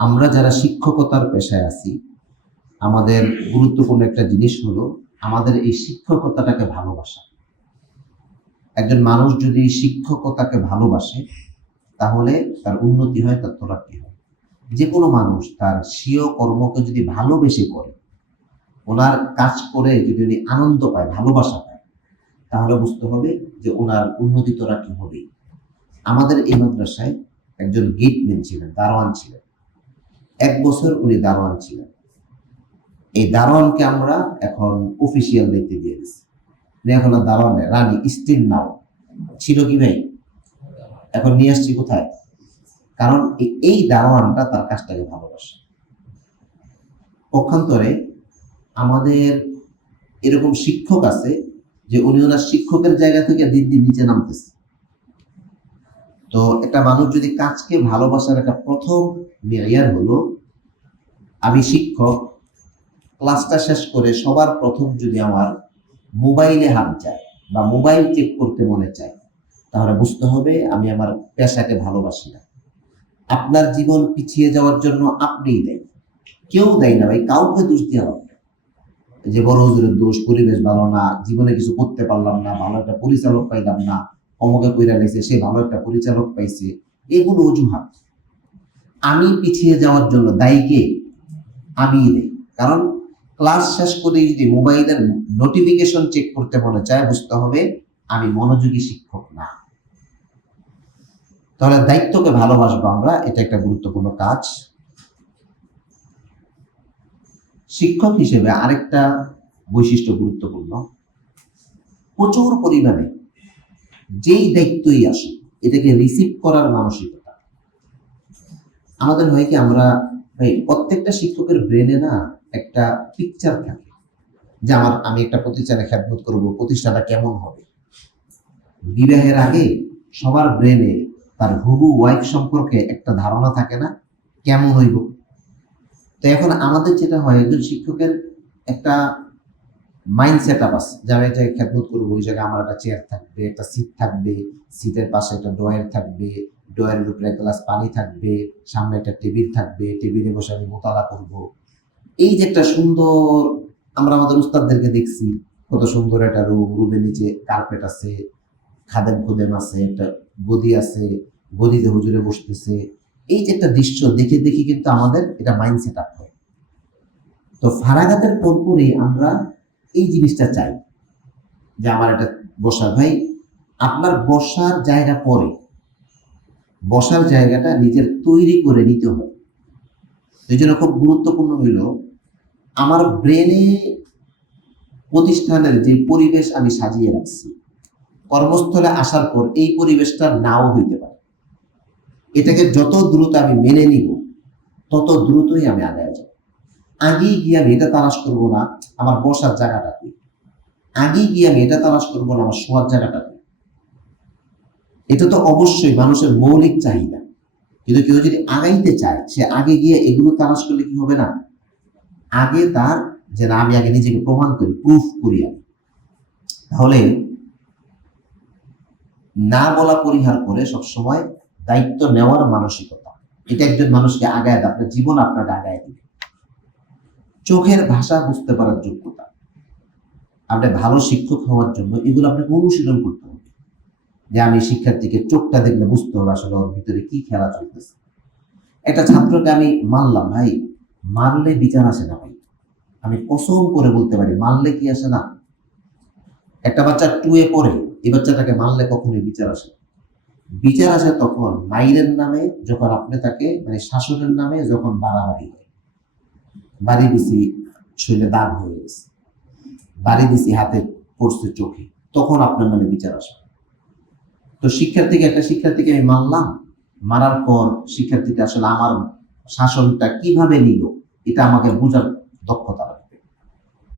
আমরা যারা শিক্ষকতার পেশায় আছি, আমাদের গুরুত্বপূর্ণ একটা জিনিস হলো আমাদের এই শিক্ষকতাটাকে ভালোবাসা। একজন মানুষ যদি শিক্ষকতাকে ভালোবাসে, তাহলে তার উন্নতি হয়, তার তোরাক্কি হয়। যে কোনো মানুষ তার স্বীয় কর্মকে যদি ভালোবেসে করে, ওনার কাজ করে যদি উনি আনন্দ পায়, ভালোবাসা পায়, তাহলে বুঝতে হবে যে ওনার উন্নতি তোরাক্কি হবেই। আমাদের এই মাদ্রাসায় একজন গেটম্যান ছিলেন, দারোয়ান ছিলেন। এক বছর উনি দারোয়ান ছিলেন। এই দারোয়ানকে আমরা এখন অফিসিয়াল দেখতে দিয়ে দিচ্ছি। এখন আর দারোয়ান রানী স্টিল নাও। ছিল কি ভাই? এখন নিয়ে আসছি কোথায়? কারণ এই দারোয়ানটা তার কাজটাকে ভালোবাসে। পক্ষান্তরে আমাদের এরকম শিক্ষক আছে যে উনি ওনার শিক্ষকের জায়গা থেকে দিন দিন নিচে নামতেছে। তো একটা মানুষ যদি কাজকে ভালোবাসার একটা প্রথম মেয়ার হলো আমি শিক্ষক ক্লাসটা শেষ করে সবার প্রথম যদি আমার মোবাইলে হাত যায় বা মোবাইল চেক করতে মনে চায়, তাহলে বুঝতে হবে আমি আমার পেশাকে ভালোবাসি না। আপনার জীবন পিছিয়ে যাওয়ার জন্য আপনিই দেয়। কেউ দেয় না ভাই, কাউকে দোষ দেওয়া হবে। যে বড় হুজুরের দোষ, পরিবেশ ভালো না, জীবনে কিছু করতে পারলাম না, ভালো একটা পরিচালক পাইলাম না, অমকে কইরা নিয়েছে সে ভালো একটা পরিচালক পাইছে, এগুলো অজুহাত। আমি পিছিয়ে যাওয়ার জন্য দায়ী কে? আমি দেই কারণ ক্লাস শেষ করে যদি মোবাইলের নোটিফিকেশন চেক করতে মনে চায়, বুঝতে হবে আমি মনোযোগী শিক্ষক না। তাহলে দায়িত্বকে ভালোবাসবো আমরা, এটা একটা গুরুত্বপূর্ণ কাজ। শিক্ষক হিসেবে আরেকটা বৈশিষ্ট্য গুরুত্বপূর্ণ। প্রচুর পরিমাণে যেই দায়িত্বই আসে এটাকে রিসিভ করার মানসিকতা। আমাদের হয় কি, আমরা ভাই, প্রত্যেকটা শিক্ষকের ব্রেনে না একটা পিকচার থাকে যে আমার, আমি একটা প্রতিষ্ঠানে খ্যাতবোধ করব, প্রতিষ্ঠানটা কেমন হবে? বিবাহের আগে সবার ব্রেনে তার হুবু ওয়াইফ সম্পর্কে একটা ধারণা থাকে না, কেমন হইব? তো এখন আমাদের যেটা হয়, একজন শিক্ষকের একটা মাইন্ড সেট আপ আছে, যে আমি এটা খ্যাতবোধ করব, ওই জায়গায় আমার একটা চেয়ার থাকবে, একটা সিট থাকবে সিটের পাশে একটা ড্রয়ার থাকবে ড্রয়ারের উপরে এক গ্লাস পানি থাকবে, সামনে একটা টেবিল থাকবে, টেবিলে বসে আমি মোতালা করব। এই যে একটা সুন্দর, আমরা আমাদের উস্তাদদেরকে দেখছি, কত সুন্দর একটা রুম, রুমের নিচে কার্পেট আছে, খাদেম খুদেম আছে, একটা গদি আছে, গদিতে হুজুরে বসতেছে। এই যে একটা দৃশ্য দেখে দেখে কিন্তু আমাদের এটা মাইন্ড সেট আপ হয়। তো ফারাগাতের পরপরই আমরা এই জিনিসটা চাই, যে আমার একটা বসার। ভাই, আপনার বসার জায়গা পরে বসার জায়গাটা নিজের তৈরি করে নিতে হয় এই জন্য খুব গুরুত্বপূর্ণ হইল, আমার ব্রেনে প্রতিষ্ঠানের যে পরিবেশ আমি সাজিয়ে রাখছি, কর্মস্থলে আসার পর এই পরিবেশটা নাও হইতে পারে। এটাকে যত দ্রুত আমি মেনে নিব, তত দ্রুতই আমি আগায় যাব। আগেই গিয়ে আমি এটা তালাশ করব না, আমার বসার জায়গাটা কি? আগেই গিয়ে আমি এটা তালাশ করব না, আমার শোয়ার জায়গাটা কি? এটা তো অবশ্যই মানুষের মৌলিক চাহিদা। কিন্তু কেউ যদি আগাইতে চায়, সে আগে গিয়ে এগুলো তালাশ করলে কি হবে না? আগে তার যে না, আমি আগে নিজেকে প্রমাণ করি প্রুফ করি আমি। তাহলে না বলা পরিহার করে সবসময় দায়িত্ব নেওয়ার মানসিকতা। এটা একজন মানুষকে আগায় দেয়, আপনার জীবন আপনাকে আগায় দিবে। চোখের ভাষা বুঝতে পারার যোগ্যতা। আপনি ভালো শিক্ষক হওয়ার জন্য এগুলো আপনাকে অনুশীলন করতে হবে। যে আমি শিক্ষার্থীকে চোখটা দেখলে বুঝতে হবে আসলে ওর ভিতরে কি খেলা চলতেছে। একটা ছাত্রকে আমি মারলাম, ভাই, মারলে বিচার আসে না ভাই। আমি কসম করে বলতে পারি, মারলে কি আসে না? একটা বাচ্চা টুয়ে পড়ে, এই বাচ্চাটাকে মারলে কখনোই বিচার আসে বিচার আসে তখন মাইরের নামে, যখন আপনি তাকে মানে শাসনের নামে যখন বাড়াবাড়ি হয়। বাড়ি দিছি, শরীরে দাগ হয়ে গেছে। বাড়ি দিছি, হাতে পড়ছে চোখে, তখন আপনার নামে বিচার আসে। তো শিক্ষার্থীকে একটা শিক্ষার্থীকে আমি মারলাম মারার পর শিক্ষার্থীটা আসলে আমার শাসনটা কীভাবে নিল, এটা আমাকে বোঝার দক্ষতা